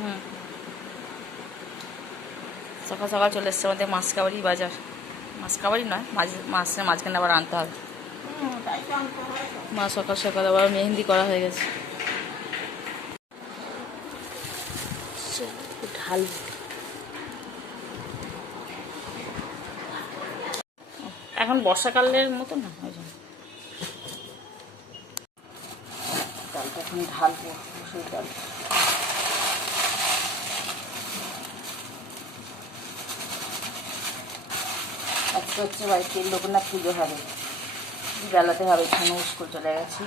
হুম, সকাল সকাল চলে এসছে আমাদের মাসকাবাড়ি বাজার। মাসকাবাড়ি নয়, মাসের মাঝখানে আবার আনতে হবে। মা সকাল সকাল আবার মেহেন্দি করা হয়ে গেছে। ঢাল এখন বর্ষাকালের মতো না, ওই জন্য ডালটা এখন ঢালবো, মুসুর ডাল। আজকে হচ্ছে বাড়িতে লোকনাথ পুজো হবে, বেলাতে হবে, এখানে স্কুল চলে গেছি।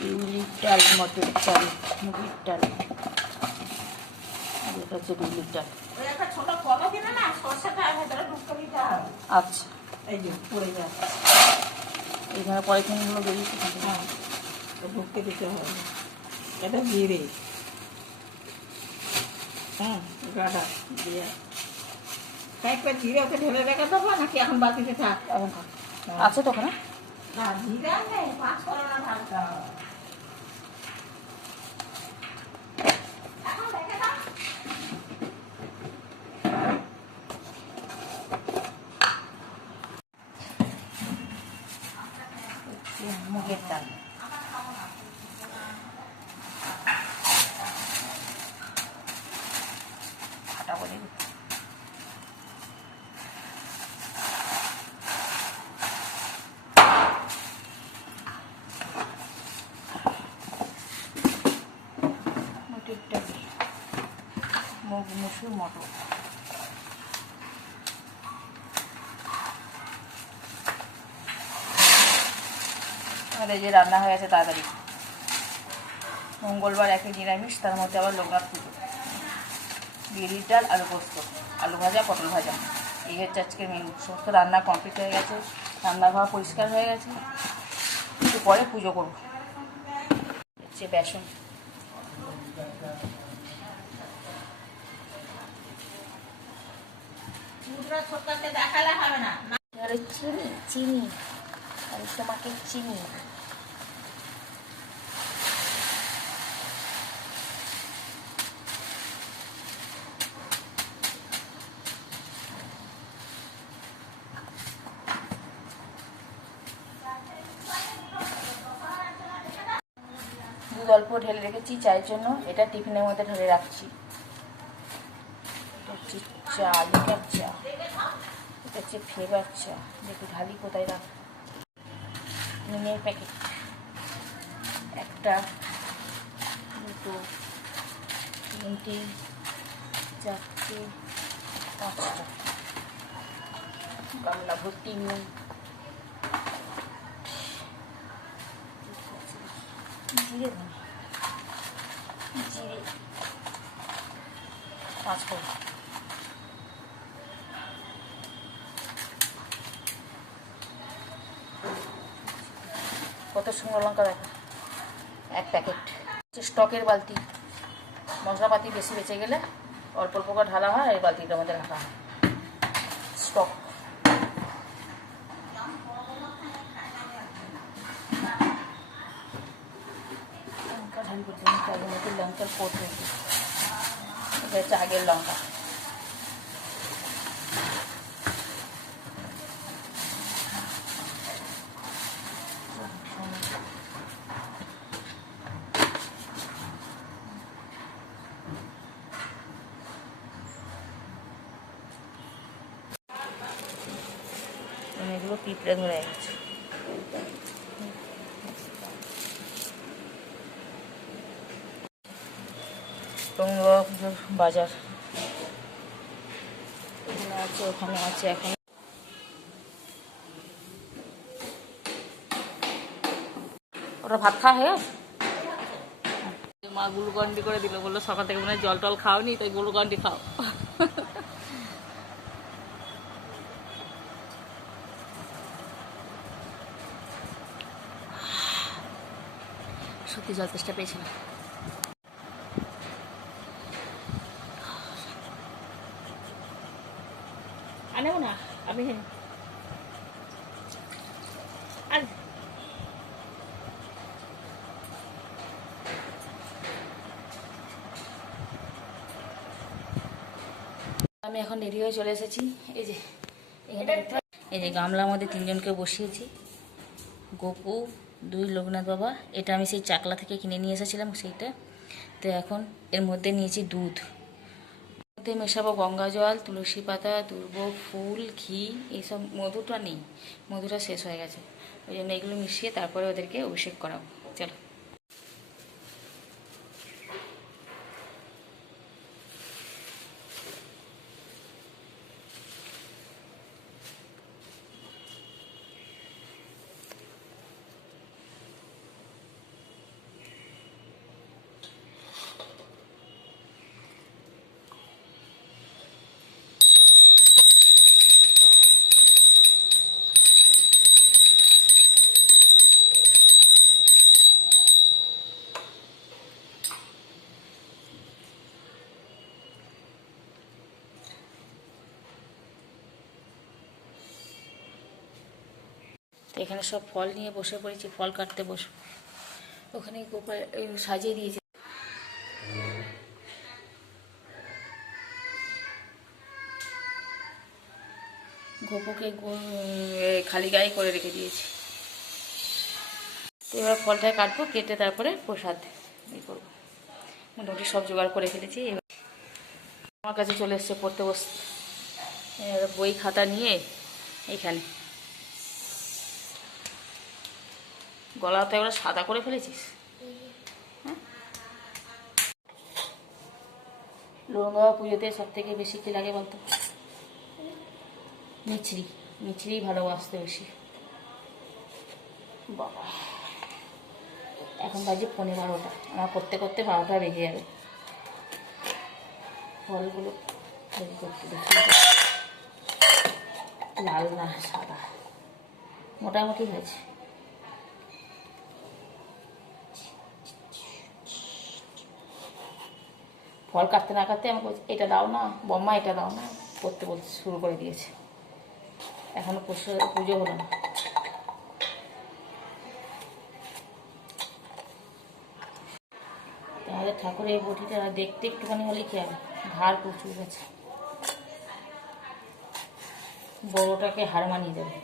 বিউলির ডাল, মটর ডাল, মুগের ডাল, এটা হচ্ছে বিউলির ডাল। আচ্ছা, এই যে পড়ে যাচ্ছে, এইখানে পলিথিনগুলো বেরিয়েছে, ঢুকতে দিতে হবে। এটা জিরে, গাটা দিয়ে কয়েকটা জিরে ওকে ঢেলে রেখে দেবো, নাকি এখন বাতিতে থাক? এখন থাক, আছে তো ওখানে। না, জিরে নেই, 5 ফোড়ন ঢালতে হবে। মুগের ডাল, ফাটা বলে মটর ডাল, মুসুর মটর। আর এই যে রান্না হয়ে গেছে তাড়াতাড়ি। মঙ্গলবার একই নিরামিষ, তার মধ্যে আবার লোকনাথ পুজো। বিউলির ডাল, আলু পোস্ত, আলু ভাজা, পটল ভাজা, এই হচ্ছে আজকের মেনু। সমস্ত রান্না কমপ্লিট হয়ে গেছে, রান্নাঘর পরিষ্কার হয়ে গেছে। একটু পরে পুজো করবো। হচ্ছে বেসন, দেখালে হবে না, চিনি চিনি, আর তোমাকে চিনি। দুধ অল্প ঢেলে রেখেছি চায়ের জন্য, এটা টিফিনের মধ্যে ঢেলে রাখছি। এটা হচ্ছে চা, লিকার চা, এটা হচ্ছে ফ্লেভার চা। দেখি ঢালি কোথায় রাখ। নুনের প্যাকেট, একটা, দুটো, তিনটে, চারটে, 5টা, গামলা ভর্তি নুন, জিরে, জিরে, 5 ফোড়ন, কত শুকনো লঙ্কা দেখা, 1 প্যাকেট। স্টকের বালতি, মশলাপাতি বেশি বেঁচে গেলে অল্প অল্প করে ঢালা হয়, এই বালতিটার মধ্যে রাখা হয়। স্টক, লঙ্কা ঢালি করতে আগের মধ্যে লঙ্কার কোট হয়েছে। এটা হচ্ছে আগের লঙ্কা। এগুলো পিঁপড়ে ধরে গেছে। বাজার আছে, ওখানে আছে। এখন ওরা ভাত খাওয়া হয়ে গেছে। মা গ্লুকন্ডি করে দিল, বললো সকাল থেকে মনে হয় জল টল খাওনি, তাই গ্লুকন্ডি খাও। সত্যি জল তেষ্টা পেয়েছিলাম। আনেব না আমি আর আমি এখন রেডি হয়ে চলে এসেছি। এই যে এই যে গামলার মধ্যে তিনজনকে বসিয়েছি, গোপু, দুই লোকনাথ বাবা। এটা আমি সেই চাকলা থেকে কিনে নিয়ে এসেছিলাম সেইটা। তো এখন এর মধ্যে নিয়েছি দুধ, মধ্যে মেশাবো গঙ্গা জল, তুলসী পাতা, দুর্ব ফুল, ঘি। এইসব মধুটা নেই, মধুটা শেষ হয়ে গেছে, ওই জন্য এগুলো মিশিয়ে তারপরে ওদেরকে অভিষেক করাবো। চলো। তো এখানে সব ফল নিয়ে বসে পড়েছি, ফল কাটতে বসবো। ওখানে গোপাল সাজিয়ে দিয়েছে। গোপুকে খালি গায়ে করে রেখে দিয়েছি। তো এবার ফলটা কাটবো, কেটে তারপরে প্রসাদ ইয়ে করবো। মোটামুটি সব জোগাড় করে ফেলেছি। এবার আমার কাছে চলে এসছে পড়তে বসতে, বই খাতা নিয়ে। এইখানে গলা তো এবার সাদা করে ফেলেছিস। হ্যাঁ, লৌঙ্গা পুজোতে সব থেকে বেশি কী লাগে বলতো? মিছরি, মিছরি ভালোবাসতে বেশি। বাবা, এখন বাজে 11:30, আমার করতে করতে 12টা বেজে যাবে। ফলগুলো তৈরি করতে দেখি, লাল না সাদা, মোটামুটি হয়েছে। ফল কাটতে না কাটতে আমাকে এটা দাও না বম্মা, এটা দাও না করতে বলতে শুরু করে দিয়েছে। এখনো পুজো হলো না। তাহলে ঠাকুরের বটিটা দেখতে একটুখানি হলে কি হবে, ধার প্রচুর গেছে, বড়টাকে হার মানিয়ে দেবে।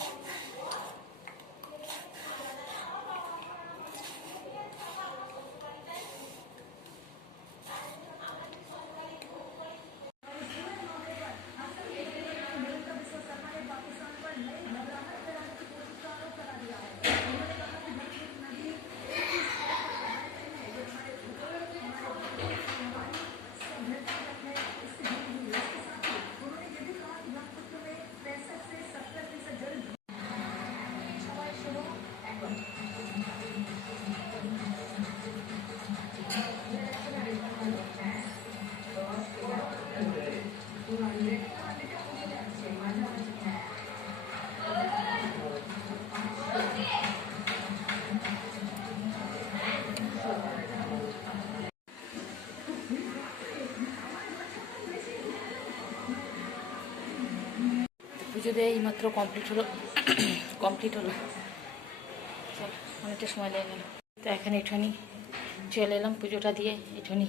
পুজো দিয়ে এইমাত্র কমপ্লিট হলো। অনেকটা সময় লেগে গেল। তো এখানে একটুখানি চলে এলাম পুজোটা দিয়ে। একটুখানি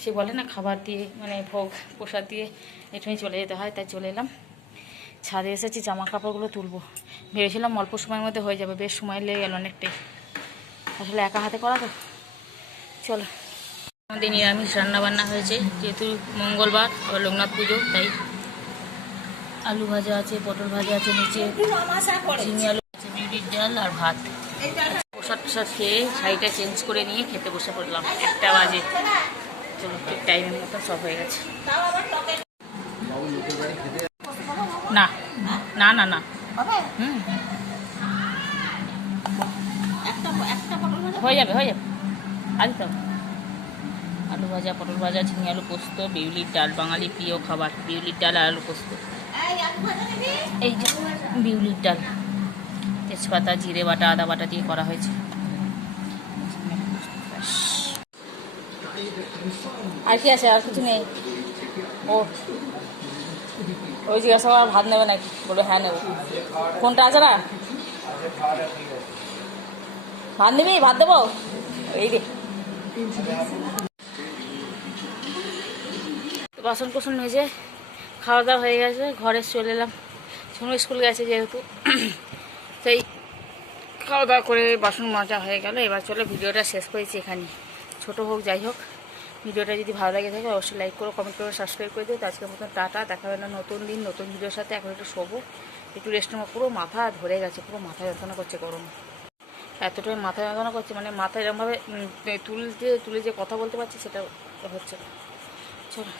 সে বলে না খাবার দিয়ে, মানে ভোগ প্রসাদ দিয়ে একটুখানি চলে যেতে হয়, তাই চলে এলাম। ছাদে এসেছি, জামা কাপড়গুলো তুলবো। ভেবেছিলাম অল্প সময়ের মধ্যে হয়ে যাবে, বেশ সময় লেগে গেল অনেকটাই। আসলে একা হাতে করা তো। চলো, আমাদের নিরামিষ রান্নাবান্না হয়েছে, যেহেতু মঙ্গলবার আবার লোকনাথ পুজো, তাই আলু ভাজা আছে, পটল ভাজা আছে, নিচে ঝিঙে আলু আছে, বিউলির ডাল আর ভাত। প্রসাদ টসাদ খেয়ে শাড়িটা চেঞ্জ করে নিয়ে খেতে বসে পড়লাম। 1টা বাজে। চলো, ঠিক টাইমের মতো সব হয়ে গেছে। না না না না, হয়ে যাবে হয়ে যাবে। আলু তো আলু ভাজা, পটল ভাজা, ঝিঙে আলু পোস্ত, বিউলির ডাল, বাঙালি প্রিয় খাবার, বিউলির ডাল আর আলু পোস্ত। এই যে বিউলির ডাল, তেজপাতা, জিরে বাটা, আদা বাটা দিয়ে করা হয়েছে। আর কি আছে? আর কিছু নেই। ও ওই জিজ্ঞাসা করা ভাত নেবে নাকি, বলে হ্যাঁ নেবো। কোনটা আছে না? ভাত নিবি? ভাত দেবো এই রে। বাসন কোসন মেজে খাওয়া দাওয়া হয়ে গেছে, ঘরে চলে এলাম। সোনু স্কুল গেছে যেহেতু, সেই খাওয়া দাওয়া করে বাসন মাজা হয়ে গেল। এবার চলো ভিডিওটা শেষ করেছি এখানে, ছোট হোক যাই হোক। ভিডিওটা যদি ভালো লাগে থাকে অবশ্যই লাইক করো, কমেন্ট করো, সাবস্ক্রাইব করে দিও। তো আজকের মতন টাটা, দেখা হবে না নতুন দিন নতুন ভিডিওর সাথে। এখন একটু শোবো, একটু রেস্ট নেবো। পুরো মাথা ধরে গেছে, পুরো মাথা যন্ত্রণা করছে গরম, এতটাই মাথা যন্ত্রণা করছে, মানে মাথা এরকমভাবে তুলে যে কথা বলতে পারছি সেটা হচ্ছে না। চলো।